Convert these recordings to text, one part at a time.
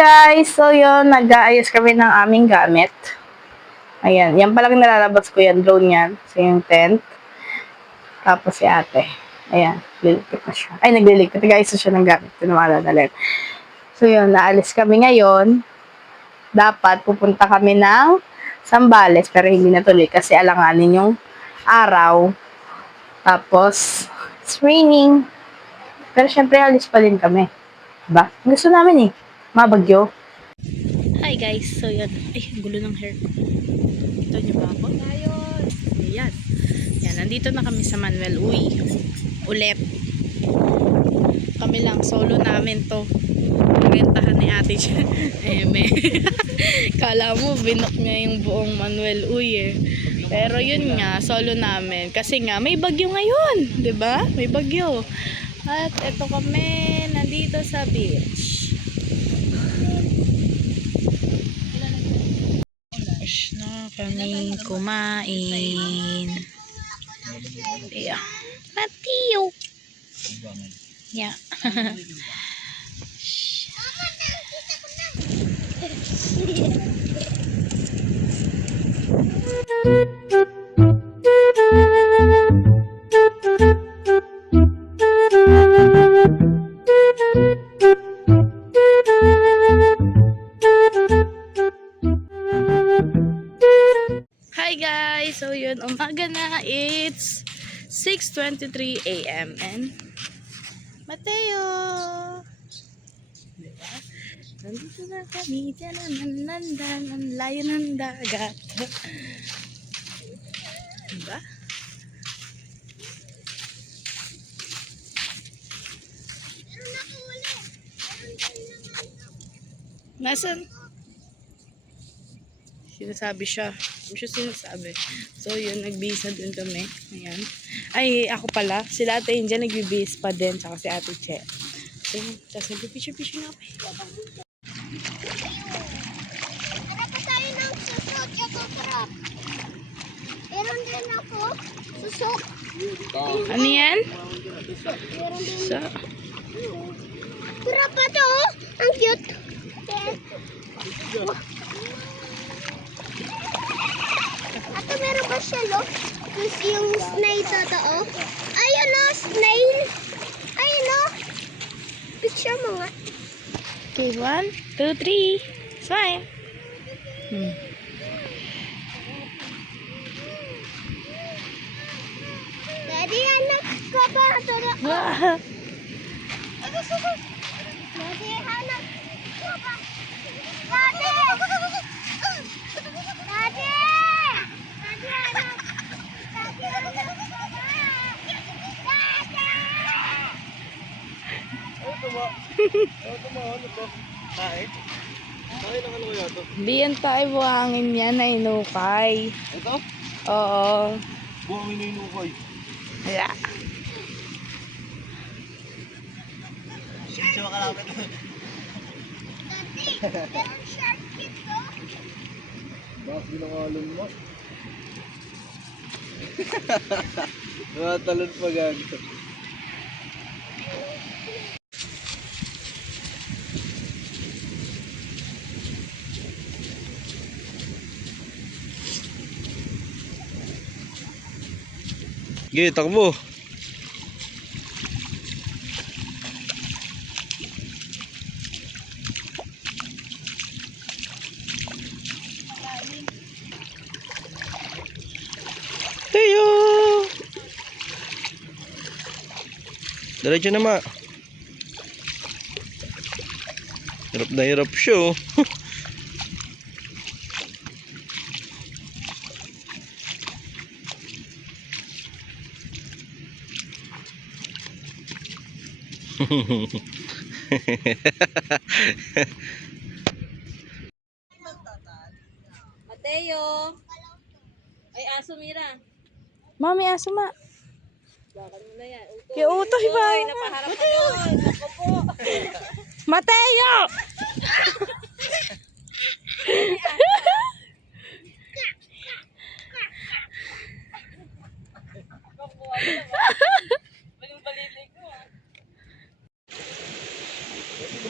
guys! So yun, nag-aayos kami ng aming gamit. Ayan, yan palang nilalabas ko yan, drone yan. So yung tent. Tapos si ate. Ayan, liligpit na siya. Ay, nagliligpit. Nag-aayos siya ng gamit. Ito naman alala. So yun, naalis kami ngayon. Dapat pupunta kami ng Zambales, pero hindi natuloy kasi alanganin yung araw. Tapos, it's raining. Pero syempre, alis pa din kami. Diba? Gusto namin eh. Mabagyo. Hi guys, so yun. Ay, ang gulo ng hair ko. Ito nyo ba ako? Ayun. Ayan. Yan, nandito na kami sa Manuel. Uy, ulit. Kami lang, solo namin to. Rentahan ni ate siya. Kala mo, binok niya yung buong Manuel. Uy eh. Pero yun nga, solo namin. Kasi nga, may bagyo ngayon. 'Di ba? May bagyo. At ito kami, nandito sa beach. Na kami kumain. Yeah. Matiyo. Yeah. Hi guys! So yun, umaga na. It's 6:23 AM and Mateo! Diba? Nandito na kami. Diyan ang layo ng dagat. Diba? Nasaan? Sinasabi siya. Hindi siya sinasabi. So, yun, nagbisa din kami. Ayan. Ay, ako pala. Sila ate India nagbibis pa din. Saka si ate Che. So, tapos nagpipicture-picture na kami. Hanap pa tayo ng susok tsaka crab. Meron din ako. Susok. Ano yan? Meron din. So, Crab pa to. Ang cute. Ato meron pa siya lo. Tapos yung snail sa tao. Ayun o, snail. Ayun o. Picture mo nga. okay, 1, 2, 3. Smile. Daddy, anak ka ba? Daddy, anak ka ba? Daddy! Daddy! Daddy, anak! Daddy, anak ka ba? Diyan tayo buhangin yan na inukay. Ito? Oo. Buhangin na inukay. Wala. Siya makalapit. Daddy, meron shark dito. Bakit ginangalan mo? Nakatalon pa ganito. Sige, takbo. Heyo! Diretso na ma. Hirap na hirap siya oh. Mateo. Ay, aso Mira. Mami, asuma. Bakit mo na yan? Uto. Kaya utoy ba? Uy, napaharap ka doon. Ako po. Mateo!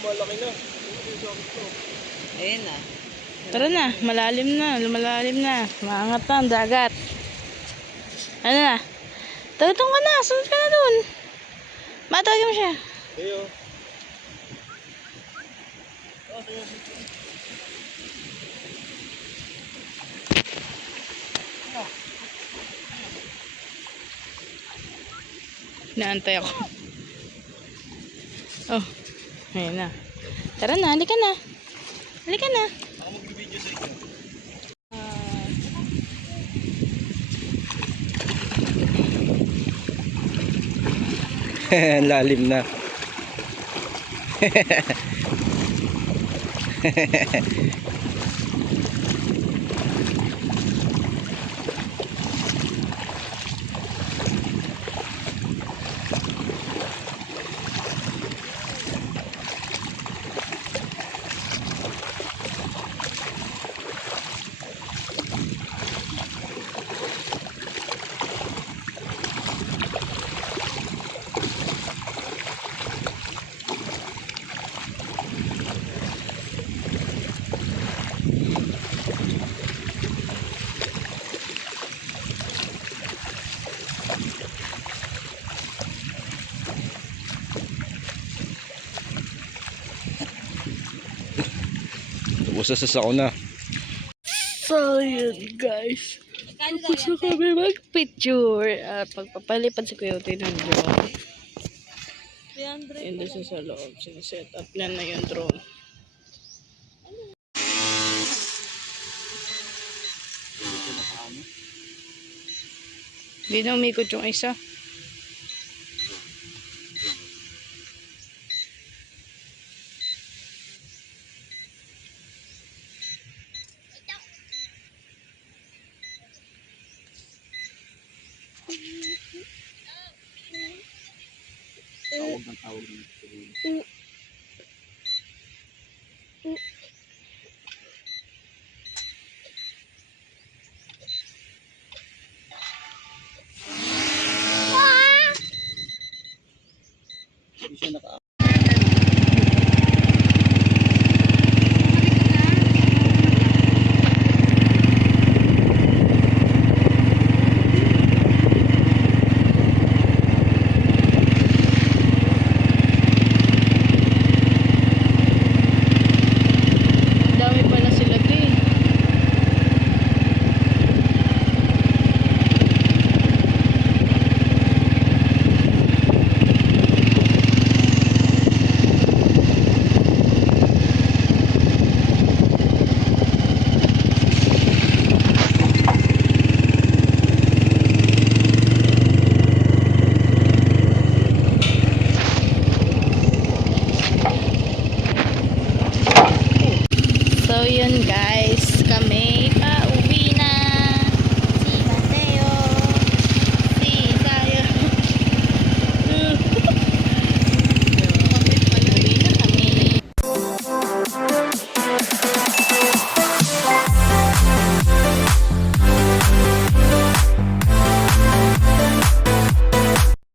Malaki na. Ayan na. Tara na, malalim na, lumalalim na. Maangat na ang dagat. Ano na? Tutong ka na, sunod ka na dun. Matawag mo siya. Tayo. Naantay ako. Oh, ayun na. Tara na, halika na. Halika na. Ako mag-video sa inyo. Lalim na. Usasas ako na. So, yun guys. Gusto kami mag-picture. At pagpapalipad si Kuya Utoy ng drone. 300. Yun doon sa loob. Siniset up niya na yung drone. Hindi na umikot yung isa. Dami pala sila din. So yun guys.